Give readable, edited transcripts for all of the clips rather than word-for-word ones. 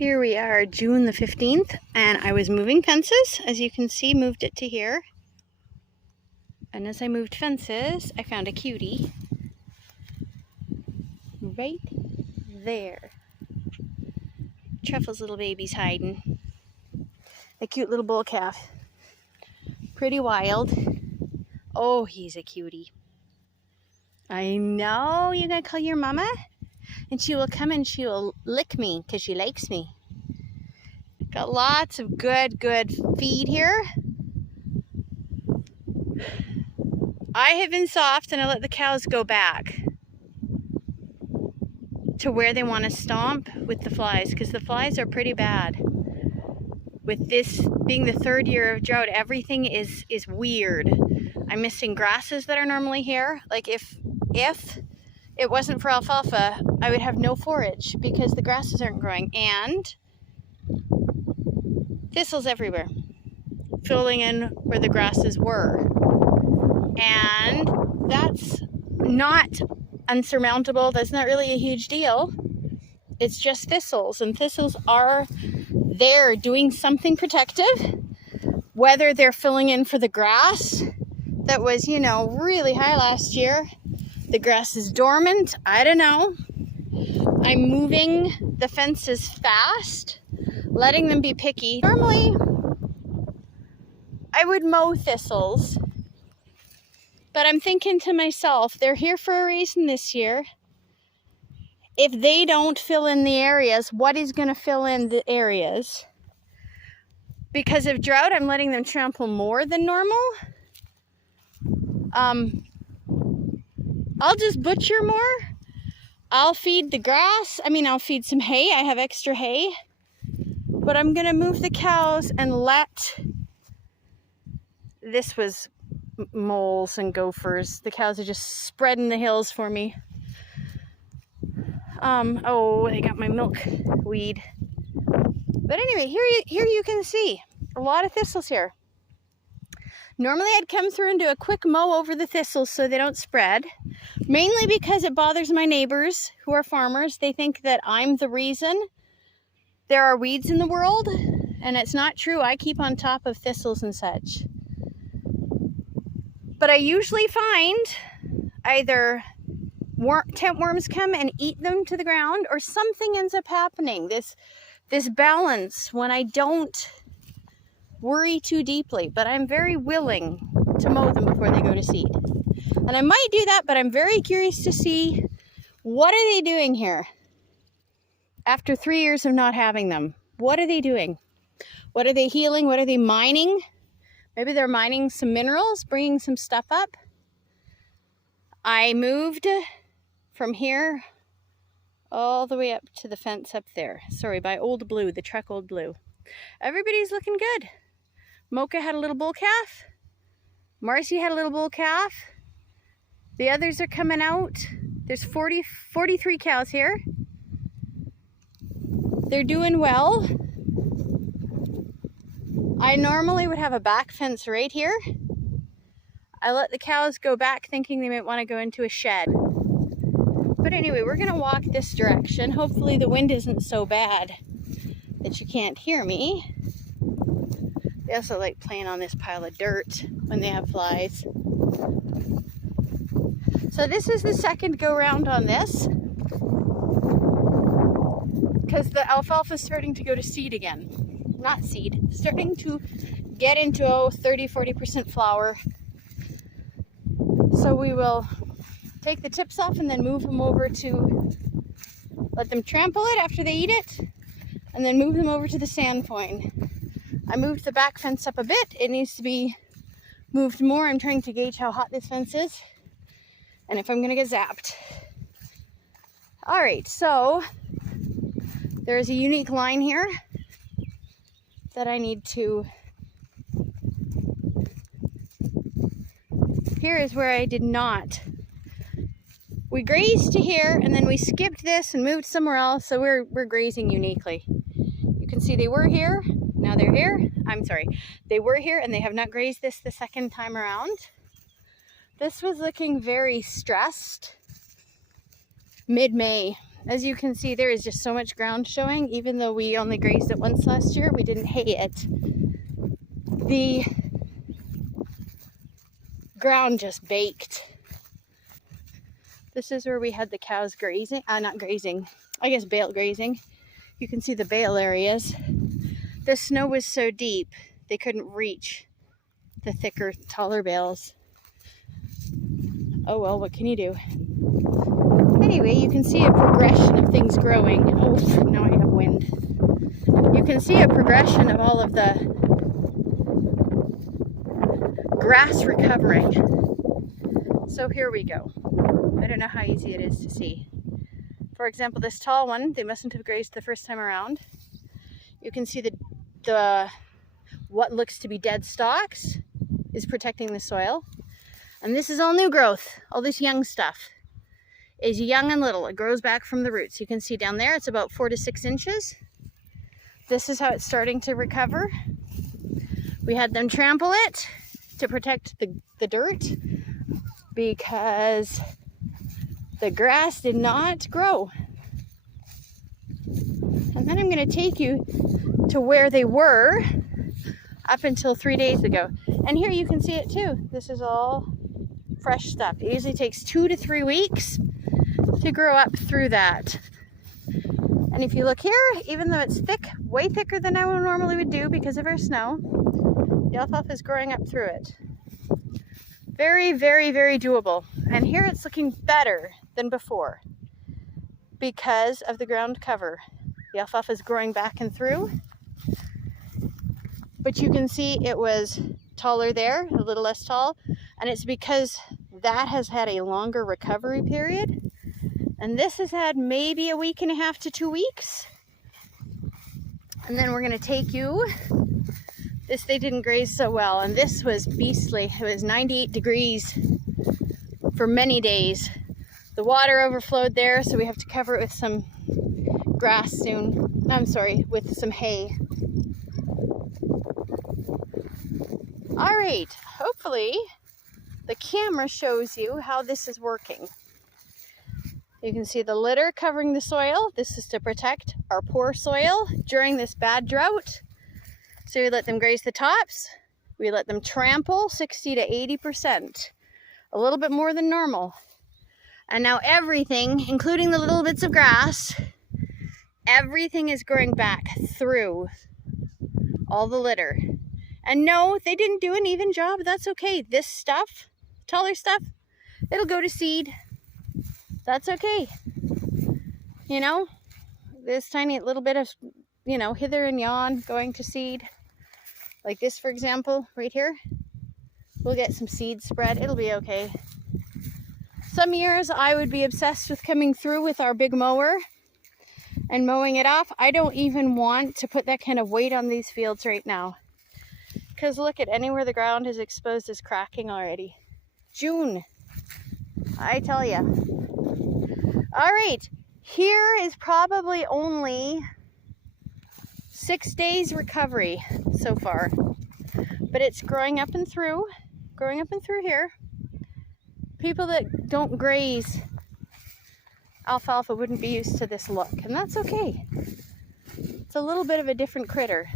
Here we are, June the 15th, and I was moving fences. As you can see, moved it to here. And as I moved fences, I found a cutie right there. Truffle's little baby's hiding. A cute little bull calf. Pretty wild. Oh, he's a cutie. I know, you gotta call your mama? And she will come and she will lick me because she likes me. Got lots of good feed here. I have been soft and I let the cows go back to where they want to stomp with the flies, because the flies are pretty bad. With this being the third year of drought, everything is weird. I'm missing grasses that are normally here. Like if it wasn't for alfalfa, I would have no forage because the grasses aren't growing, and thistles everywhere, filling in where the grasses were. And that's not unsurmountable. That's not really a huge deal. It's just thistles, and thistles are there doing something protective, whether they're filling in for the grass that was, really high last year. The grass is dormant. I don't know. I'm moving the fences fast, letting them be picky. Normally, I would mow thistles, but I'm thinking to myself, they're here for a reason this year. If they don't fill in the areas, what is going to fill in the areas? Because of drought, I'm letting them trample more than normal. I'll just butcher more. I'll feed the grass. I'll feed some hay. I have extra hay. But I'm going to move the cows and let... This was moles and gophers. The cows are just spreading the hills for me. Oh, they got my milkweed. But anyway, here you can see a lot of thistles here. Normally I'd come through and do a quick mow over the thistles so they don't spread. Mainly because it bothers my neighbors who are farmers. They think that I'm the reason there are weeds in the world. And it's not true. I keep on top of thistles and such. But I usually find either tent worms come and eat them to the ground, or something ends up happening. This balance when I don't worry too deeply, but I'm very willing to mow them before they go to seed. And I might do that, but I'm very curious to see, what are they doing here after 3 years of not having them? What are they doing? What are they healing? What are they mining? Maybe they're mining some minerals, bringing some stuff up. I moved from here all the way up to the fence up there. Sorry, by Old Blue, the truck Old Blue. Everybody's looking good. Mocha had a little bull calf. Marcy had a little bull calf. The others are coming out. There's 43 cows here. They're doing well. I normally would have a back fence right here. I let the cows go back thinking they might want to go into a shed. But anyway, we're going to walk this direction. Hopefully the wind isn't so bad that you can't hear me. They also like playing on this pile of dirt when they have flies. So this is the second go round on this, because the alfalfa is starting to go to seed again. Not seed, starting to get into 30-40% flower. So we will take the tips off and then move them over to let them trample it after they eat it, and then move them over to the sandpoint. I moved the back fence up a bit. It needs to be moved more. I'm trying to gauge how hot this fence is and if I'm going to get zapped. All right, so there's a unique line here that I need to... Here is where I did not. We grazed to here and then we skipped this and moved somewhere else, so we're grazing uniquely. You can see they were here, now they're here. I'm sorry, they were here and they have not grazed this the second time around. This was looking very stressed mid-May. as you can see, there is just so much ground showing. Even though we only grazed it once last year, we didn't hay it. The ground just baked. This is where we had the cows grazing, not grazing, I guess bale grazing. You can see the bale areas. The snow was so deep, they couldn't reach the thicker, taller bales. Oh well, what can you do? Anyway, you can see a progression of things growing. Oh, now I have wind. You can see a progression of all of the grass recovering. So here we go. I don't know how easy it is to see. For example, this tall one, they mustn't have grazed the first time around. You can see the what looks to be dead stalks is protecting the soil. And this is all new growth. All this young stuff is young and little. It grows back from the roots. You can see down there, it's about 4 to 6 inches. This is how it's starting to recover. We had them trample it to protect the dirt because the grass did not grow. And then I'm going to take you to where they were up until 3 days ago. And here you can see it too. This is all fresh stuff. It usually takes 2 to 3 weeks to grow up through that. And if you look here, even though it's thick, way thicker than I normally would do because of our snow, the alfalfa is growing up through it. Very, very, very doable. And here it's looking better than before because of the ground cover. The alfalfa is growing back and through. But you can see it was taller there, a little less tall. And it's because that has had a longer recovery period. And this has had maybe a week and a half to 2 weeks. And then we're going to take you. This, they didn't graze so well. And this was beastly. It was 98 degrees for many days. The water overflowed there, so we have to cover it with some grass soon. I'm sorry, with some hay. All right, hopefully the camera shows you how this is working. You can see the litter covering the soil. This is to protect our poor soil during this bad drought. So we let them graze the tops. We let them trample 60 to 80%, a little bit more than normal. And now everything, including the little bits of grass, everything is growing back through all the litter. And no, they didn't do an even job. That's okay. This stuff, taller stuff, it'll go to seed. That's okay. You know, this tiny little bit of, you know, hither and yon going to seed. Like this, for example, right here. We'll get some seed spread. It'll be okay. Some years I would be obsessed with coming through with our big mower and mowing it off. I don't even want to put that kind of weight on these fields right now. Because look at anywhere the ground is exposed is cracking already. June, I tell you. All right, here is probably only 6 days recovery so far. But it's growing up and through here. People that don't graze alfalfa wouldn't be used to this look, and that's okay. It's a little bit of a different critter.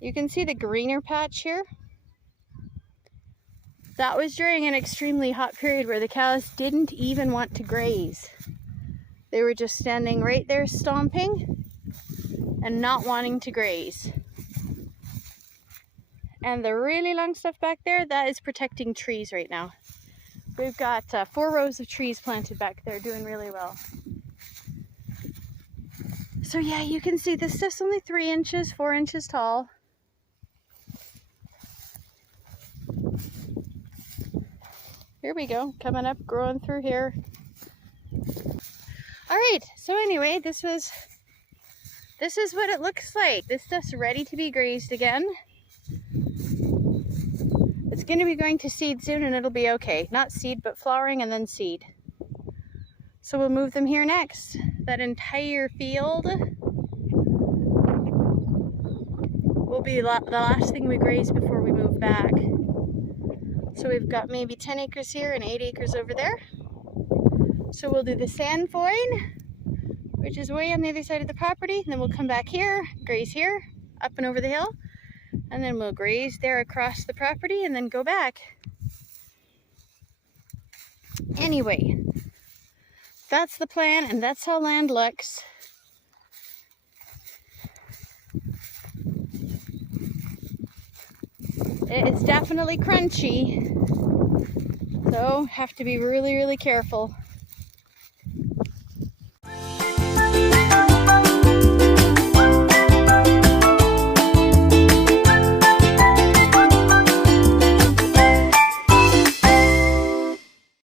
You can see the greener patch here. That was during an extremely hot period where the cows didn't even want to graze. They were just standing right there stomping and not wanting to graze. And the really long stuff back there, that is protecting trees right now. We've got 4 rows of trees planted back there doing really well. So yeah, you can see this stuff's only 3 inches, 4 inches tall. Here we go, coming up, growing through here. All right, so anyway, this is what it looks like. This stuff's ready to be grazed again. It's going to be going to seed soon and it'll be okay. Not seed, but flowering and then seed. So we'll move them here next. That entire field will be the last thing we graze before we move back. So we've got maybe 10 acres here and 8 acres over there. So we'll do the sand void, which is way on the other side of the property. And then we'll come back here, graze here, up and over the hill. And then we'll graze there across the property and then go back. Anyway, that's the plan, and that's how land looks. It's definitely crunchy, so have to be really, really careful.